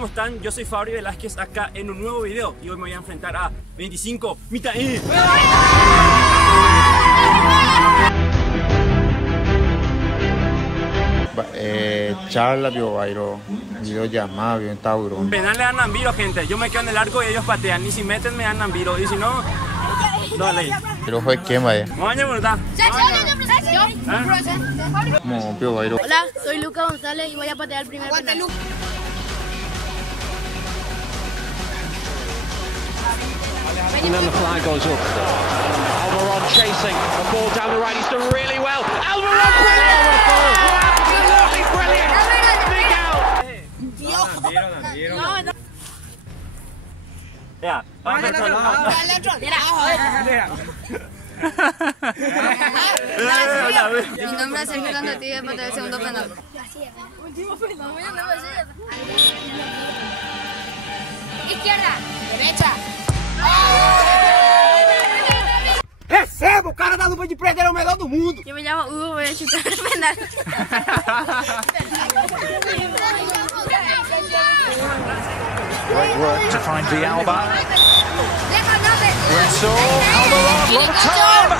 ¿cómo están? Yo soy Fabri Velázquez acá en un nuevo video y hoy me voy a enfrentar a 25 Mitaí. Charla, videollamada, bien taurón. Penal le dan Nambiro, gente. Yo me quedo en el arco y ellos patean. Y si meten me dan Nambiro. Y si no, dale. Pero fue quema ya. Vamos a ¿verdad? Hola, soy Luca González y voy a patear el primer penal. And then the flag goes up. Almiron chasing, the ball down the right, he's done really well. Almiron, brilliant! Absolutely brilliant! Big out! Ya, Mi nombre es Sergio Landati y voy a patear el segundo penal. Izquierda. Derecha. Receba o cara da luva de prender é o melhor do mundo. Yo me llamo Hugo, voy a chutar el penal. Great work to find Villalba. Renzo, Almiron, long time!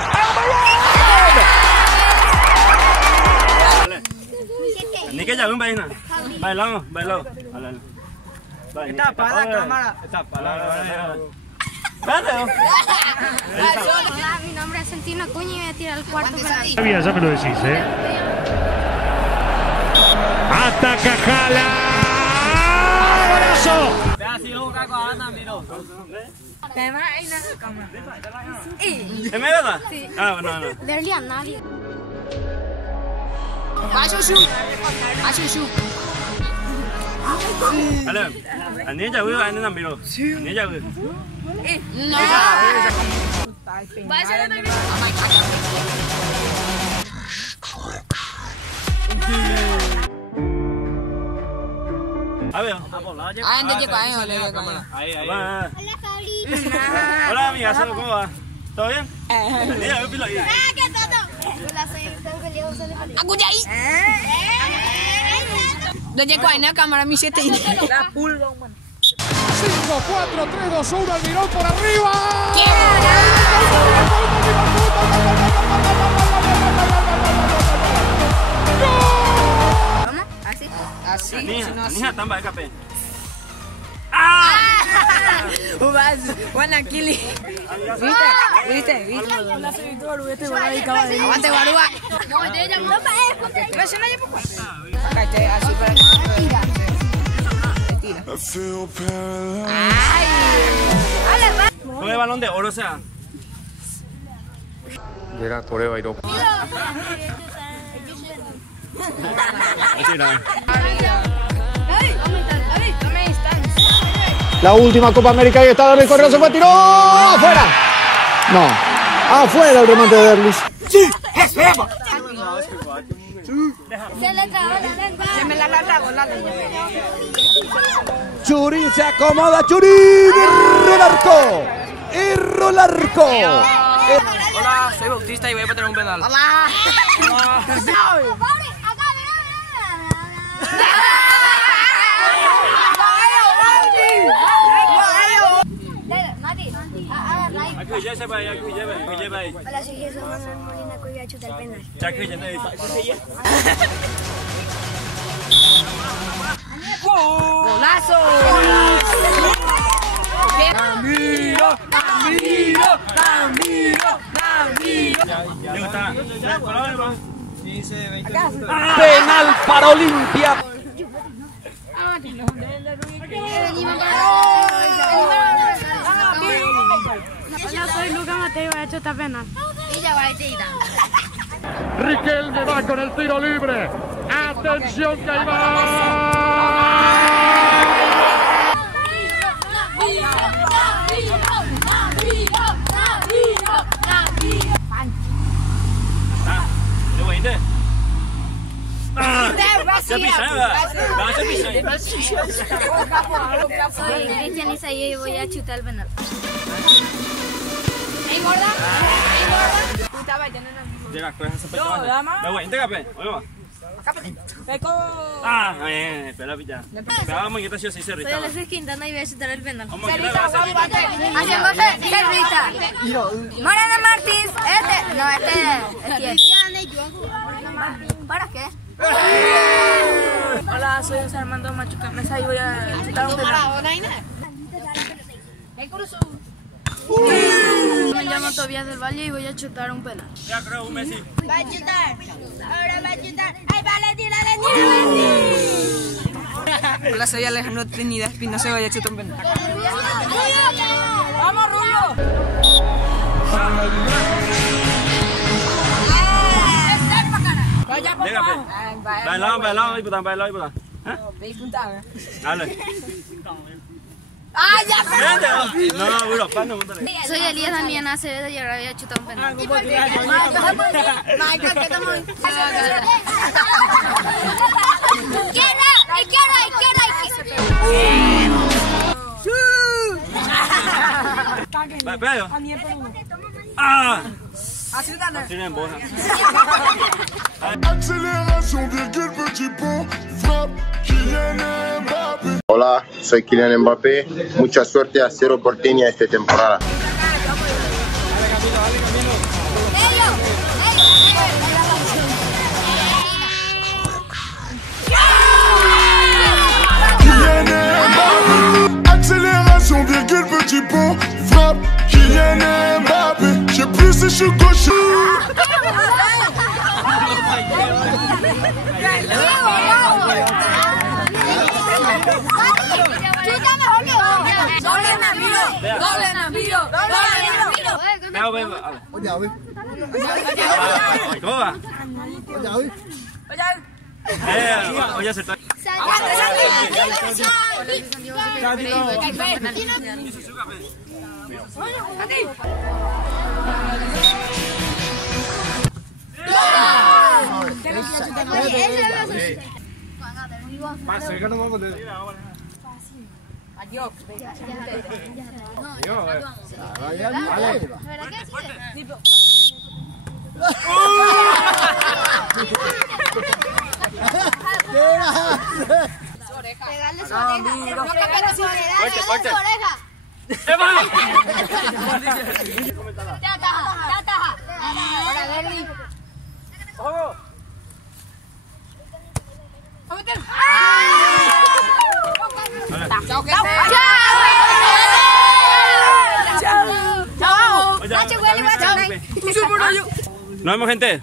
Almiron! Ni que ya ven, vaina. Bailamos. Tapa la cámara. Hola, mi nombre es Santino Acuña y voy a tirar el cuarto penal. Ya me lo decís, Ataca Jala. ¡Golazo! ¿Es verdad? Sí. Ah, bueno, no. Verle a nadie. Dale. Al niño ya veo, al Nambiro. Al niño ya veo. No. Vaya también. A ver. Ahí. Hola, hola, amiga, ¿cómo va? ¿Todo bien? Mira, veo pilo ahí. ¿Qué todo? Hola, soy el Peleo González. Acuñay. Lo llego en la cámara, mi 7 y 5, 4, 3, 2, 1, Almirón por arriba. ¿Cómo? ¿Así? Niña, tamba de café. Buena Kili. ¿Viste? Aguante, Barúa. No, te llamo para eso. Así para Con el balón de oro, o sea. Era Toreo Airo. La última Copa América y está Derlis corrió, se fue, tiró. ¡Afuera! No. Afuera el remate de Derlis. ¡Sí! ¡Receba! Se le trabó la lengua. Se me la tragó la lengua. Churín se acomoda, Churín. Y Rolarco. Hola, soy Bautista y voy a patear un penal. Hola. Aquí ya se va, aquí ya va. Hola, soy Jesús Manuel Molina, que voy a chutar el penal. Ya que ya no hay. Golazo. Penal para Olimpia. Hola, soy Luca Mateo y voy a chutar penal. Y ya va, Riquelme va con el tiro libre. Atención que ahí va. Se pisa. Soy Cristian Isaías y voy a chutar el penal. ¿Ey, gorda? Llega, coge ese pecho. Me voy, entégame. Ah, espera, pilla. Vamos, que está haciendo 6 Soy cerritas. Alexis Quintana y voy a chutar el penal. Vamos, que la vas a hacer. Haciéndose cerrita. Morena Martins, ¿Para qué? Hola, soy José Armando Machuca Mesa y voy a chutar un penal. Me llamo Tobias del Valle y voy a chutar un penal. Ya creo, un Messi. Va a chutar. Ahora va a chutar. ¡Ay, Valentín! Hola, soy Alejandro Trinidad Espinosa y voy a chutar un penal. ¡Vamos, Rubio! Venga, pues. Bailamos, diputada. Dale. ¡Ah, ya! No, bro, pano, Soy Elías Damián Acevedo y ahora voy a chutar un penal. Michael, ¿qué estamos? Pedro. Ah! Accélération, virgule, petit pont, frappe, Kylian Mbappé. Hola, soy Kylian Mbappé. Mucha suerte a Cerro Porteña esta temporada. Kylian Mbappé. Accélération, virgule, petit pont, frappe, Kylian Mbappé. Je sais plus si je suis gaucher. ¿Cómo va? Oye, acertó. Fuerte. Nos vemos, gente.